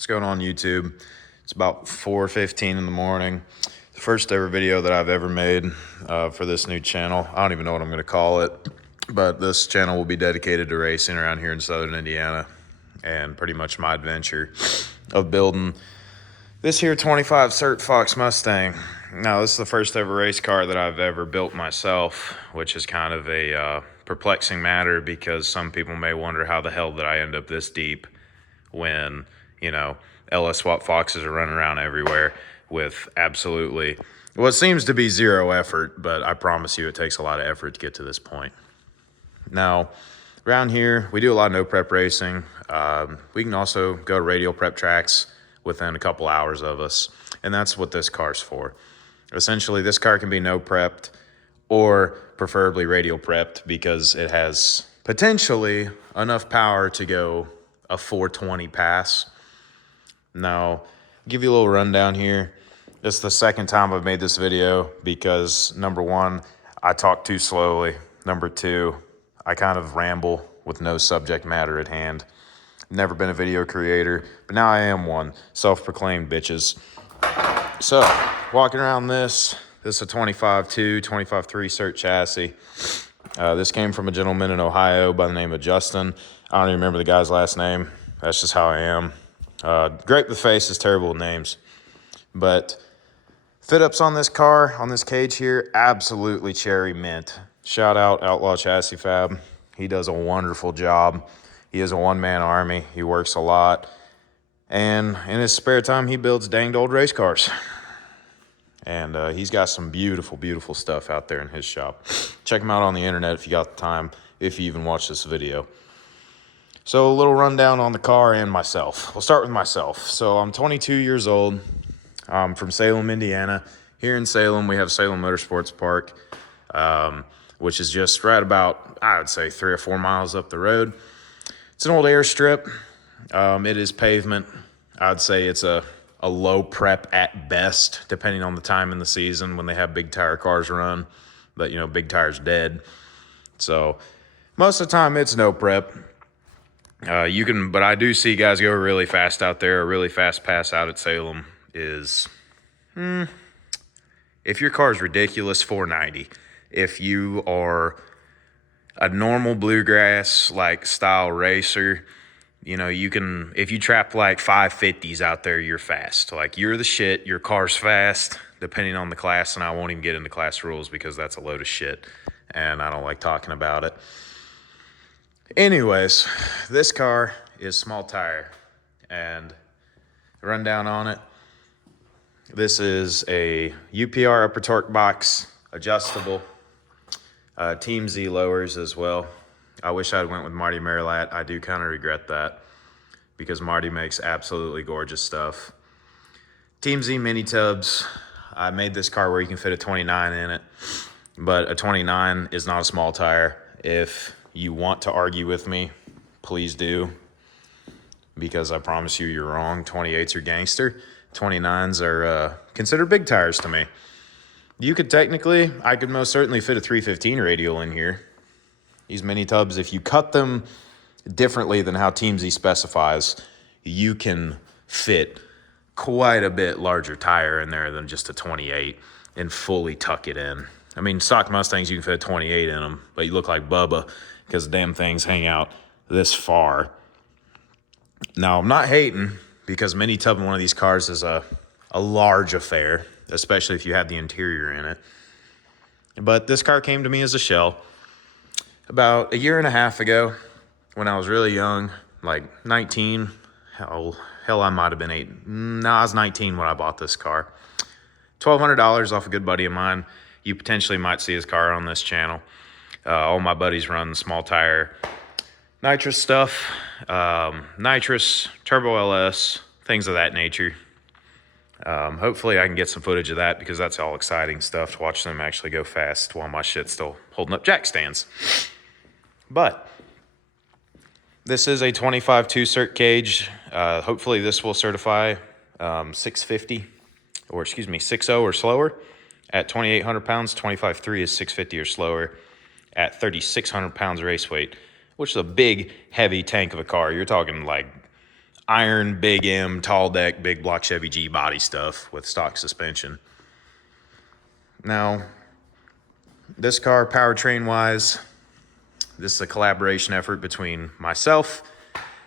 What's going on YouTube? It's about 4:15 in the morning. The first ever video that I've ever made for this new channel. I don't even know what I'm going to call it, but this channel will be dedicated to racing around here in southern Indiana and pretty much my adventure of building this here 25 Cert Fox Mustang. Now, this is the first ever race car that I've ever built myself, which is kind of a perplexing matter because some people may wonder how the hell did I end up this deep when, you know, LS Swap Foxes are running around everywhere with absolutely what seems to be zero effort, but I promise you it takes a lot of effort to get to this point. Now, around here, we do a lot of no prep racing. We can also go to radial prep tracks within a couple hours of us, and that's what this car's for. Essentially, this car can be no prepped or preferably radial prepped because it has potentially enough power to go a 420 pass. Now, I'll give you a little rundown here. This is the second time I've made this video because number one, I talk too slowly. Number two, I kind of ramble with no subject matter at hand. Never been a video creator, but now I am one. Self-proclaimed bitches. So, walking around this is a 25.2, 25.3 Cert chassis. This came from a gentleman in Ohio by the name of Justin. I don't even remember the guy's last name. That's just how I am. Great with faces, terrible with names. But fit ups on this car, on this cage here, absolutely cherry mint. Shout out Outlaw Chassis Fab. He does a wonderful job. He is a one-man army. He works a lot. And in his spare time, he builds danged old race cars. And he's got some beautiful, beautiful stuff out there in his shop. Check him out on the internet if you got the time, if you even watch this video. So a little rundown on the car and myself. We'll start with myself. So I'm 22 years old. I'm from Salem, Indiana. Here in Salem, we have Salem Motorsports Park, which is just right about, I would say, 3 or 4 miles up the road. It's an old airstrip. It is pavement. I'd say it's a low prep at best, depending on the time in the season when they have big tire cars run. But, you know, big tire's dead. So most of the time, it's no prep. But I do see guys go really fast out there. A really fast pass out at Salem is, if your car is ridiculous, 490. If you are a normal bluegrass like style racer, you know, you can, if you trap like 550s out there, you're fast. Like, you're the shit. Your car's fast, depending on the class. And I won't even get into class rules because that's a load of shit. And I don't like talking about it. Anyways, this car is small tire. And rundown on it. This is a UPR upper torque box, adjustable. Team Z lowers as well. I wish I'd went with Marty Marilat. I do kind of regret that because Marty makes absolutely gorgeous stuff. Team Z mini tubs. I made this car where you can fit a 29 in it, but a 29 is not a small tire. If you want to argue with me, please do, because I promise you you're wrong. 28s are gangster. 29s are considered big tires to me. You could technically, I could most certainly fit a 315 radial in here. These mini tubs, if you cut them differently than how Team Z specifies, you can fit quite a bit larger tire in there than just a 28 and fully tuck it in. I mean, stock Mustangs, you can fit a 28 in them, but you look like Bubba because the damn things hang out this far. Now, I'm not hating because mini tubbing one of these cars is a large affair, especially if you have the interior in it. But this car came to me as a shell about a year and a half ago when I was really young, like 19. Hell, I might have been 8. No, I was 19 when I bought this car. $1,200 off a good buddy of mine. You potentially might see his car on this channel. All my buddies run small tire nitrous stuff, nitrous, turbo LS, things of that nature. Hopefully I can get some footage of that because that's all exciting stuff to watch them actually go fast while my shit's still holding up jack stands. But this is a 25.2 Cert cage. Hopefully this will certify 650, or excuse me, 6.0 or slower at 2,800 pounds. 25.3 is 650 or slower at 3,600 pounds race weight, which is a big, heavy tank of a car. You're talking like iron, big M, tall deck, big block Chevy G body stuff with stock suspension. Now, this car, powertrain-wise, this is a collaboration effort between myself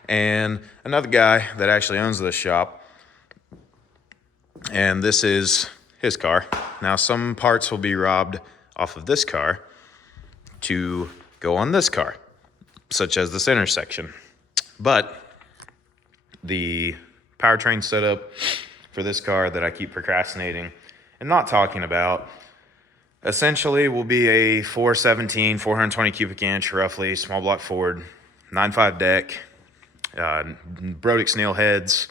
and another guy that actually owns this shop. And this is his car. Now, some parts will be robbed off of this car to go on this car, such as this intersection. But the powertrain setup for this car that I keep procrastinating and not talking about essentially will be a 417, 420 cubic inch, roughly, small block Ford, 9.5 deck, Brodix nail heads,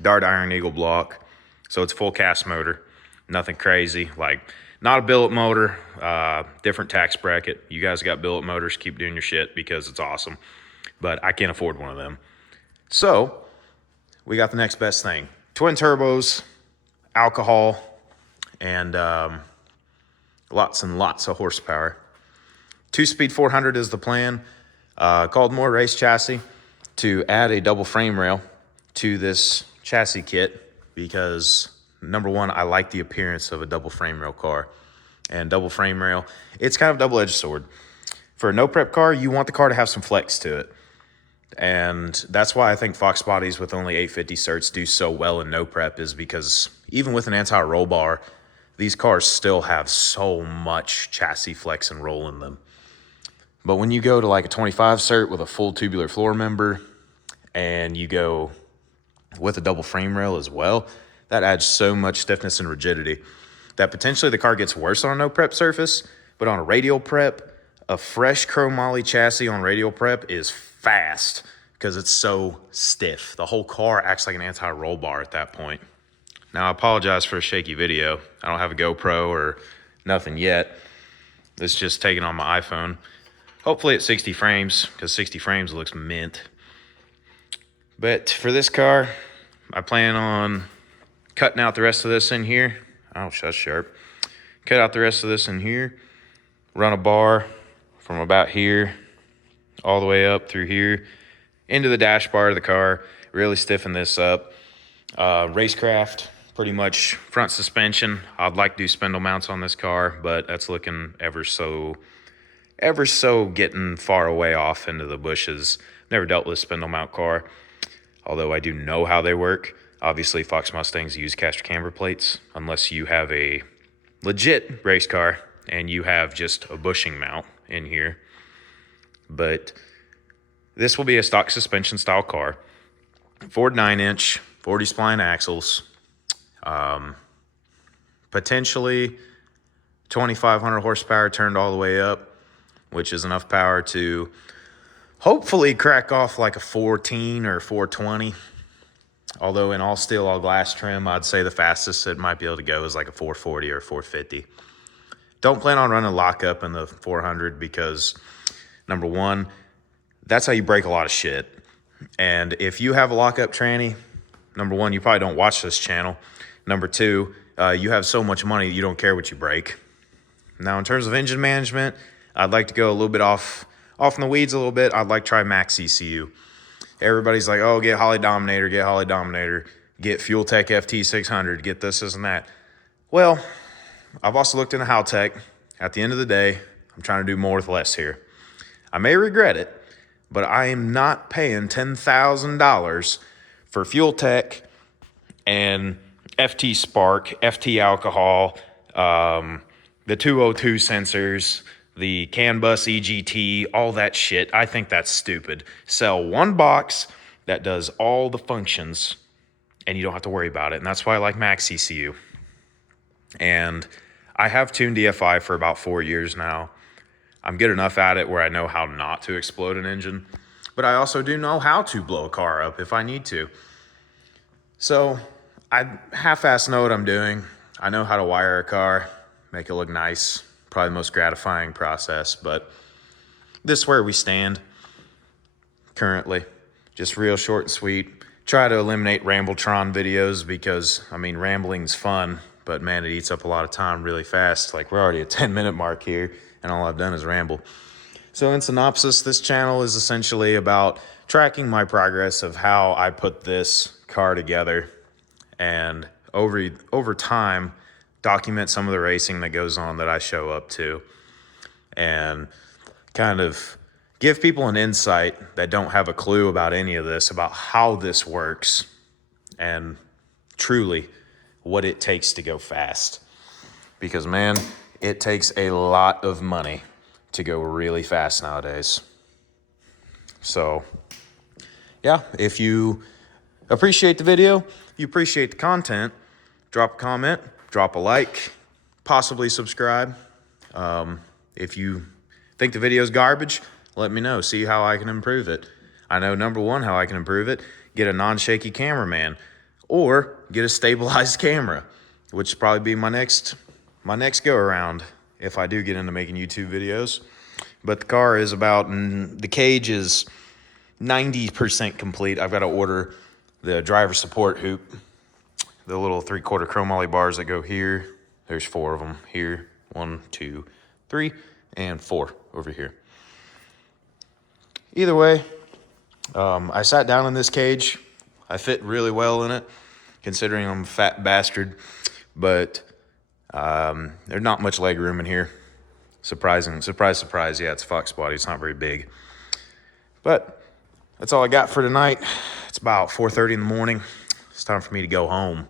Dart Iron Eagle block. So it's full cast motor, nothing crazy, like not a billet motor, different tax bracket. You guys got billet motors, keep doing your shit because it's awesome. But I can't afford one of them. So we got the next best thing. Twin turbos, alcohol, and lots and lots of horsepower. 2-speed 400 is the plan. Called more race chassis to add a double frame rail to this chassis kit because, number one, I like the appearance of a double frame rail car. And double frame rail, it's kind of a double-edged sword. For a no-prep car, you want the car to have some flex to it. And that's why I think Fox bodies with only 850 certs do so well in no-prep, is because even with an anti-roll bar, these cars still have so much chassis flex and roll in them. But when you go to like a 25 cert with a full tubular floor member and you go with a double frame rail as well, that adds so much stiffness and rigidity that potentially the car gets worse on a no prep surface, but on a radial prep, a fresh chromoly chassis on radial prep is fast because it's so stiff. The whole car acts like an anti-roll bar at that point. Now, I apologize for a shaky video. I don't have a GoPro or nothing yet. It's just taken on my iPhone. Hopefully at 60 frames, because 60 frames looks mint. But for this car, I plan on cutting out the rest of this in here. Oh, that's sharp. Cut out the rest of this in here. Run a bar from about here all the way up through here into the dash bar of the car. Really stiffen this up. Racecraft, pretty much front suspension. I'd like to do spindle mounts on this car, but that's looking ever so getting far away off into the bushes. Never dealt with a spindle mount car, although I do know how they work. Obviously, Fox Mustangs use caster camber plates, unless you have a legit race car and you have just a bushing mount in here. But this will be a stock suspension style car. Ford 9-inch, 40 spline axles, potentially 2,500 horsepower turned all the way up, which is enough power to hopefully crack off like a 410 or 420. Although in all steel, all glass trim, I'd say the fastest it might be able to go is like a 440 or 450. Don't plan on running lockup in the 400 because, number one, that's how you break a lot of shit. And if you have a lockup tranny, number one, you probably don't watch this channel. Number two, you have so much money you don't care what you break. Now, in terms of engine management, I'd like to go a little bit off in the weeds a little bit. I'd like to try max ECU. Everybody's like, oh, get Holly Dominator, get Fuel Tech FT600, get this and that. Well, I've also looked into Haltech. At the end of the day, I'm trying to do more with less here. I may regret it, but I am not paying $10,000 for Fuel Tech and FT Spark, FT Alcohol, the 202 sensors, the CAN bus EGT, all that shit. I think that's stupid. Sell one box that does all the functions and you don't have to worry about it. And that's why I like max ECU. And I have tuned DFI for about 4 years now. I'm good enough at it where I know how not to explode an engine, but I also do know how to blow a car up if I need to. So I half-ass know what I'm doing. I know how to wire a car, make it look nice. Probably the most gratifying process, but this is where we stand currently. Just real short and sweet. Try to eliminate Rambletron videos because, I mean, rambling's fun, but man, it eats up a lot of time really fast. Like, we're already at 10-minute mark here, and all I've done is ramble. So in synopsis, this channel is essentially about tracking my progress of how I put this car together, and over time, document some of the racing that goes on that I show up to, and kind of give people an insight that don't have a clue about any of this, about how this works and truly what it takes to go fast. Because man, it takes a lot of money to go really fast nowadays. So yeah, if you appreciate the video, you appreciate the content, drop a comment, drop a like, possibly subscribe. If you think the video's garbage, let me know, see how I can improve it. I know number one, how I can improve it, get a non-shaky cameraman, or get a stabilized camera, which will probably be my next go around if I do get into making YouTube videos. But the car is the cage is 90% complete. I've got to order the driver support hoop, the little 3/4 chromoly bars that go here. There's 4 of them here. 1, 2, 3, and 4 over here. Either way, I sat down in this cage. I fit really well in it, considering I'm a fat bastard, but there's not much leg room in here. Surprise, yeah, it's Foxbody. It's not very big. But that's all I got for tonight. It's about 4:30 in the morning. It's time for me to go home.